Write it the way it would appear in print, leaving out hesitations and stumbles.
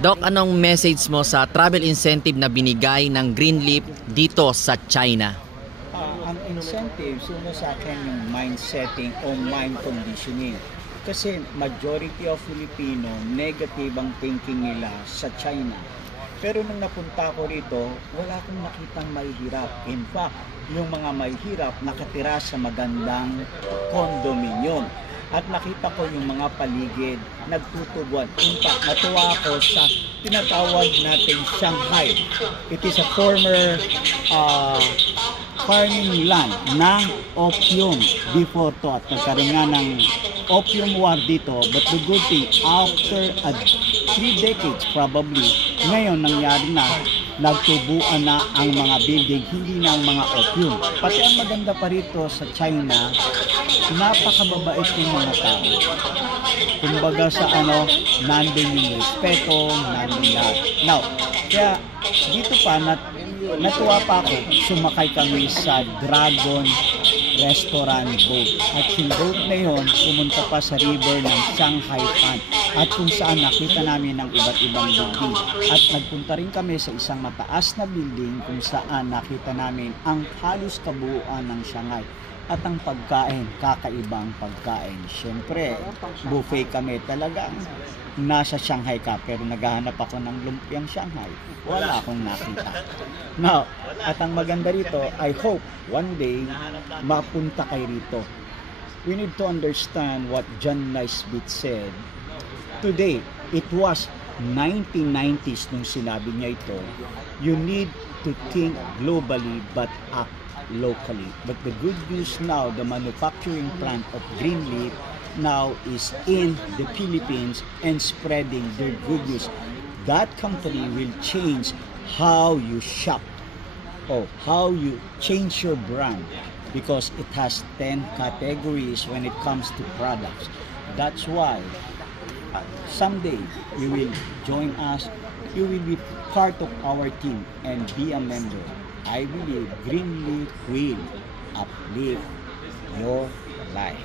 Doc, anong message mo sa travel incentive na binigay ng Greenleaf dito sa China? Ang incentives, una sa akin yung mind setting o mind conditioning. Kasi majority of Filipino, negative ang thinking nila sa China. Pero nung napunta ko rito, wala akong nakitang mahihirap. In fact, yung mga mahihirap nakatira sa magandang condominium. At nakita ko yung mga paligid, nagtutubuan. In fact, natuwa ako sa tinatawag nating Shanghai. It is a former farming land ng opium before to. At nagkaroon nga ng opium war dito. But the good thing, after 3 decades probably, ngayon nangyari na, nagtubuan na ang mga building, hindi na ang mga opium. Pati ang maganda pa rito sa China, napakababait yung mga tao. Kumbaga sa nandun yung respeto, nandun lahat. Now, kaya dito pa, natuwa pa ako, sumakay kami sa Dragon Restaurant boat. At yung boat na yun, pumunta pa sa river ng Shanghai Pan. At kung saan nakita namin ng iba't ibang building. At nagpunta rin kami sa isang mataas na building kung saan nakita namin ang halos kabuuan ng Shanghai. At ang pagkain, kakaibang pagkain. Siyempre, buffet kami talagang nasa Shanghai ka, pero naghahanap ako ng lumpiang Shanghai. Wala akong nakita. Now, at ang maganda rito, I hope one day mapunta kayo rito. We need to understand what John Naisbitt said. Today, it was 1990s nung sinabi niya ito. You need to think globally but act locally. But the good news now, the manufacturing plant of Greenleaf now is in the Philippines and spreading their good news. That company will change how you shop or how you change your brand because it has 10 categories when it comes to products. That's why someday you will join us, you will be part of our team and be a member. I believe Greenleaf will uplift your life.